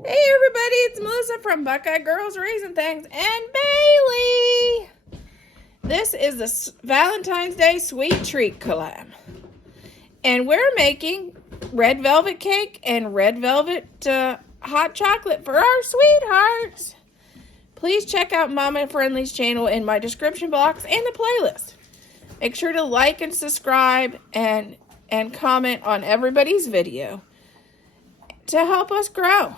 Hey everybody, it's Melissa from Buckeye Girls Raising Things and Bailey. This is the Valentine's Day Sweet Treat collab. And we're making red velvet cake and red velvet hot chocolate for our sweethearts. Please check out Mama Friendly's channel in my description box and the playlist. Make sure to like and subscribe and comment on everybody's video to help us grow.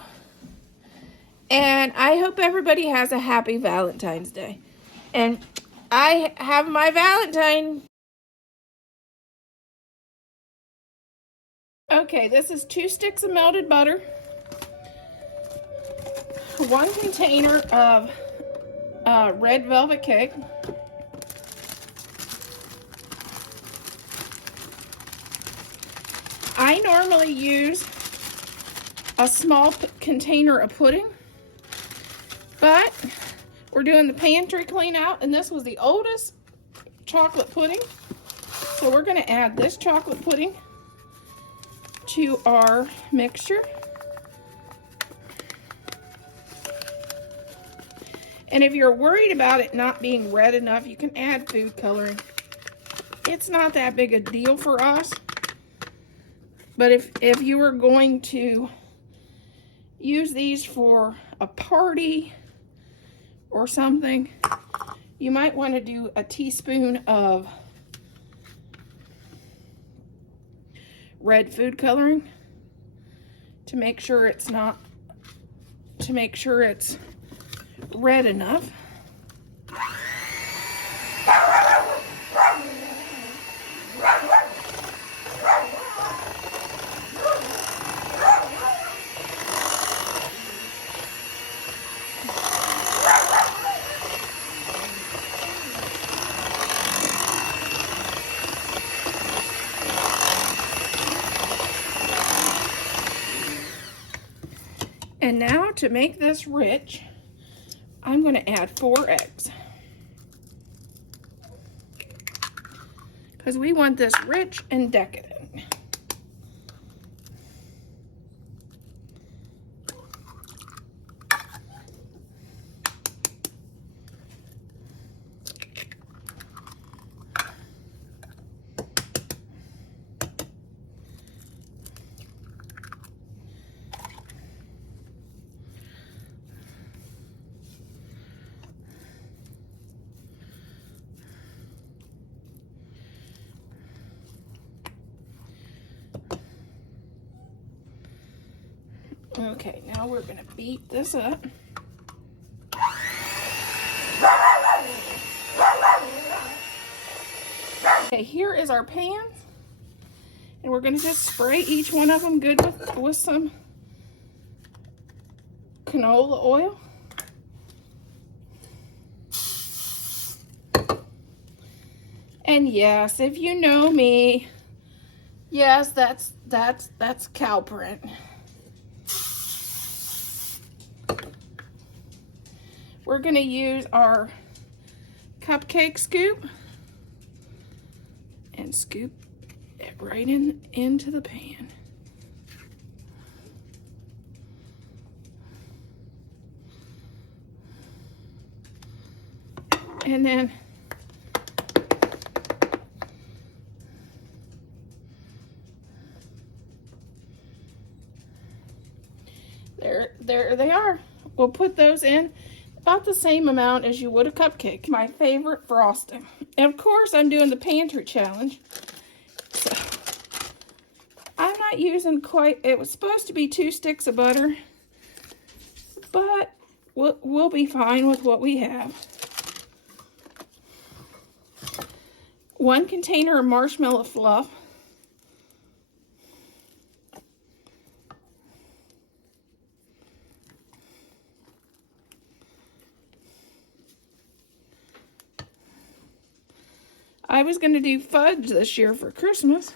And I hope everybody has a happy Valentine's Day. And I have my Valentine. Okay, this is 2 sticks of melted butter, 1 container of red velvet cake, I normally use a small container of pudding, but we're doing the pantry clean out, and this was the oldest chocolate pudding. So we're going to add this chocolate pudding to our mixture. And if you're worried about it not being red enough, you can add food coloring. It's not that big a deal for us. But if you were going to use these for a party or something, you might want to do a teaspoon of red food coloring to make sure it's red enough. And now to make this rich, I'm going to add 4 eggs. Because we want this rich and decadent. Okay, now we're going to beat this up. Okay, here is our pan. And we're going to just spray each one of them good with some canola oil. And yes, if you know me, yes, that's cow print. We're going to use our cupcake scoop and scoop it right into the pan. And then there they are. We'll put those in about the same amount as you would a cupcake. My favorite frosting. And of course, I'm doing the pantry challenge. So I'm not using quite, it was supposed to be 2 sticks of butter, but we'll be fine with what we have. 1 container of marshmallow fluff. I was going to do fudge this year for Christmas,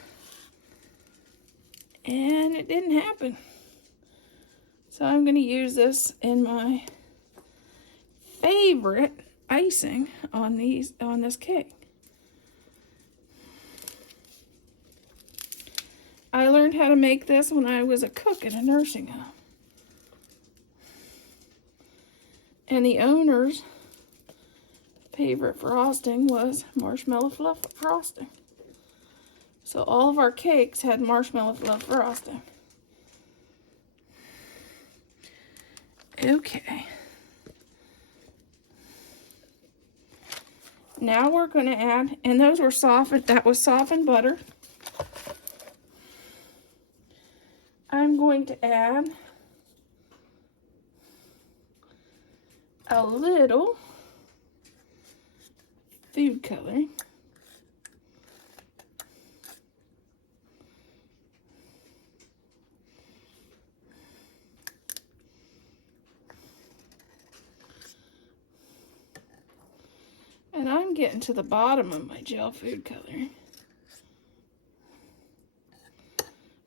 and it didn't happen. So I'm going to use this in my favorite icing on this cake. I learned how to make this when I was a cook at a nursing home. And the owner's favorite frosting was marshmallow fluff frosting. So all of our cakes had marshmallow fluff frosting. Okay. Now we're going to add, and those were softened, that was softened butter. I'm going to add a little food coloring. And I'm getting to the bottom of my gel food coloring.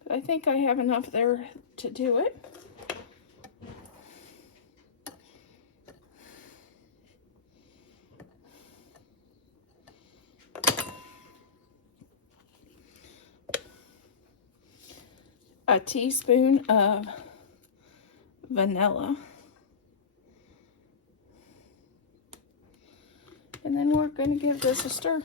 But I think I have enough there to do it. A teaspoon of vanilla. And then we're going to give this a stir.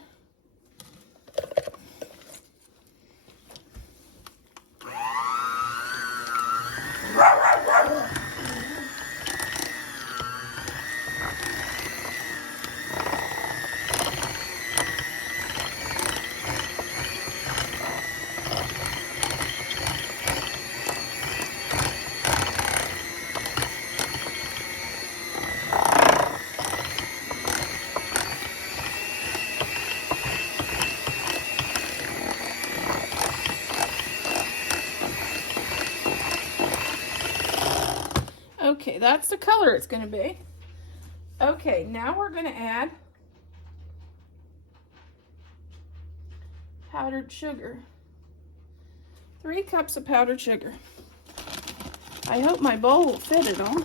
Okay, that's the color it's going to be. Okay, now we're going to add powdered sugar. 3 cups of powdered sugar. I hope my bowl will fit it all.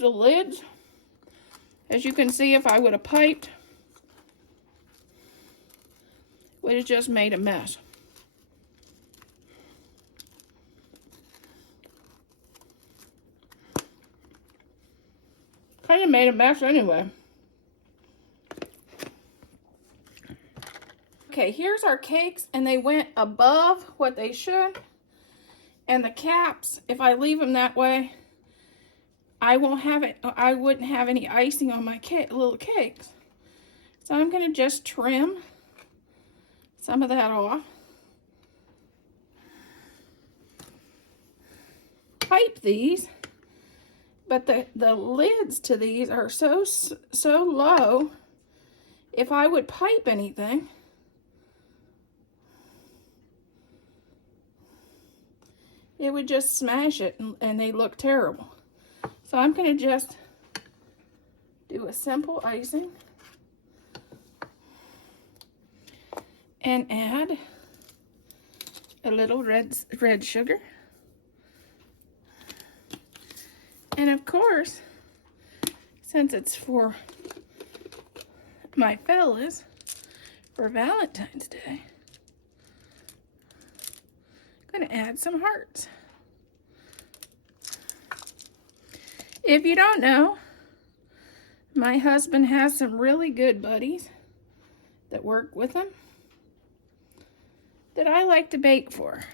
The lids, as you can see, if I would have piped, would have just made a mess. Kind of made a mess anyway. Okay, here's our cakes, and they went above what they should. And the caps, if I leave them that way, I wouldn't have any icing on my little cakes. So I'm going to just trim some of that off. Pipe these, but the lids to these are so low. If I would pipe anything, it would just smash it, and they look terrible. So I'm going to just do a simple icing and add a little red sugar. And of course, since it's for my fellas, for Valentine's Day, I'm going to add some hearts. If you don't know, my husband has some really good buddies that work with him that I like to bake for.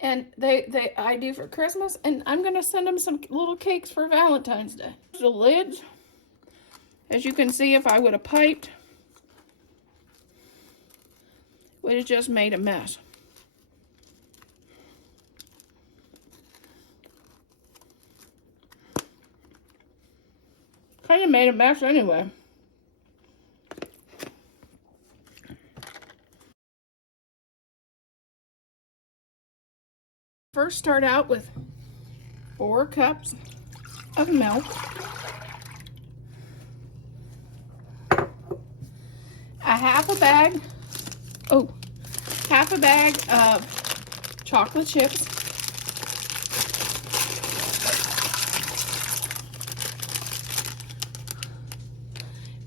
And I do for Christmas, and I'm going to send them some little cakes for Valentine's Day. The lids, as you can see, if I would have piped, would have just made a mess. Kind of made a mess anyway. First, start out with 4 cups of milk. half a bag of chocolate chips,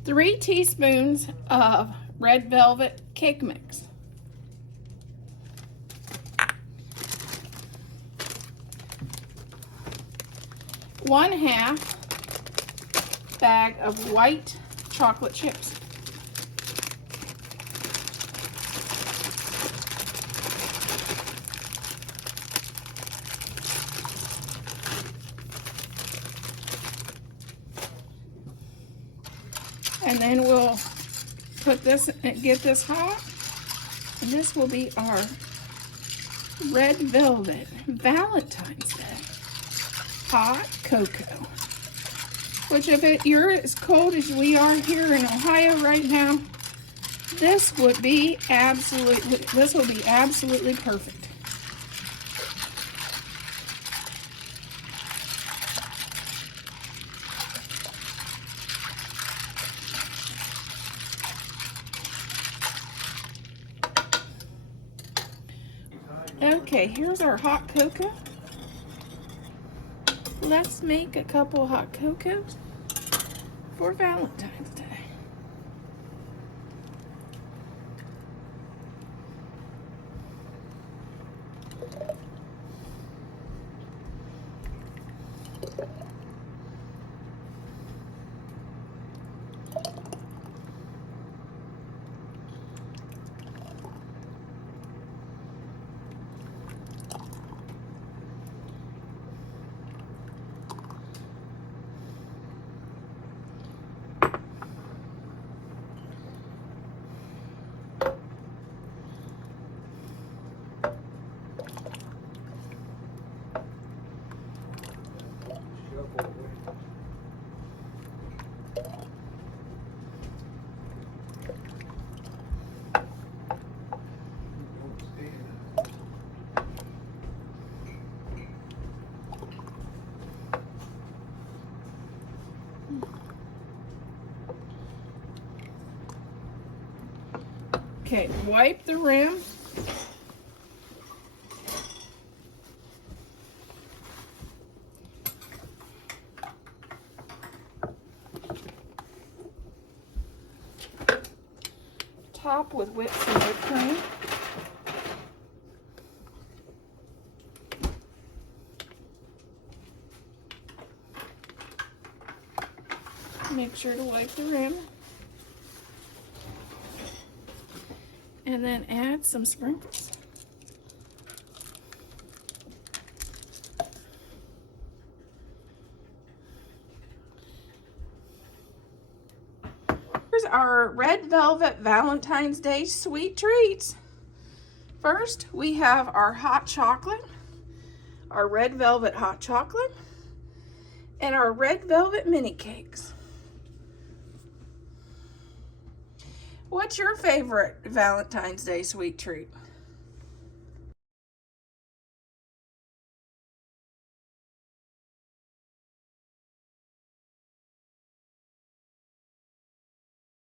3 teaspoons of red velvet cake mix, 1/2 bag of white chocolate chips, and then we'll put this and get this hot, and this will be our red velvet Valentine's Day hot cocoa. Which, if you're as cold as we are here in Ohio right now, this will be absolutely perfect. Okay, here's our hot cocoa. Let's make a couple hot cocos for Valentine's Day. Okay, wipe the rim. Top with whipped cream. Make sure to wipe the rim. And then add some sprinkles. Here's our red velvet Valentine's Day sweet treats. First, we have our hot chocolate, our red velvet hot chocolate, and our red velvet mini cakes. What's your favorite Valentine's Day sweet treat?